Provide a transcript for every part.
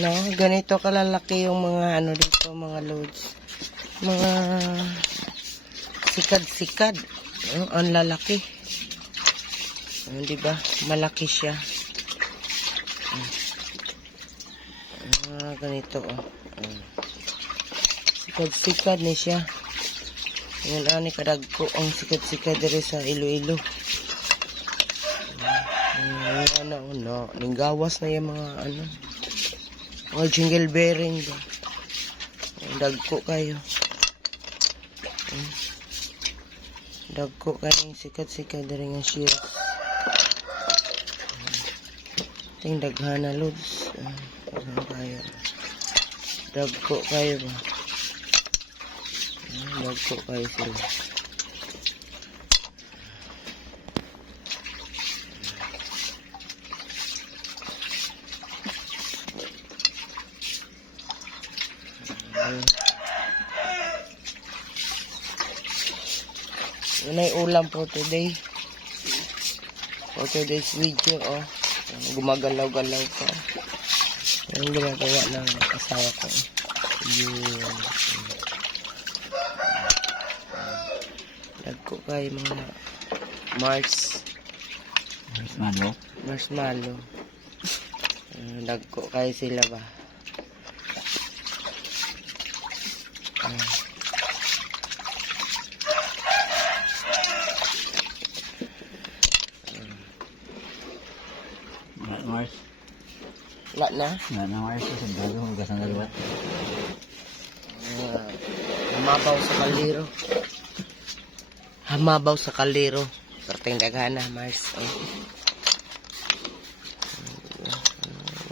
No, ganito kalalaki yung mga ano dito, mga loads. Mga sikad-sikad. Ang lalaki. Di ba? Malaki siya. Ganito sikad-sikad ni siya. Yan ani kadagko ang sikad-sikad diri sa Iloilo. Ninggawas na yung mga mga jingle bearing ba. Dagko kayo. Dagko kayo sikat-sikat diri nga shield. Ting daghan na loads. Dagko kayo ba. Dagko kayo sila. Yun ay ulam po today. For today's video, gumagalaw-galaw pa. Yung ginagawa ng asawa ko. Yun. Dagko kayo mga marshmallow. Dagko kayo sila ba. Mars. Wala na? Wala na Mars. Sandalo, hugasan na liwat. Hamabaw sa kaliro. Hamabaw sa kaliro. Sarting daghana, Mars.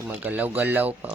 Magalaw-galaw pa.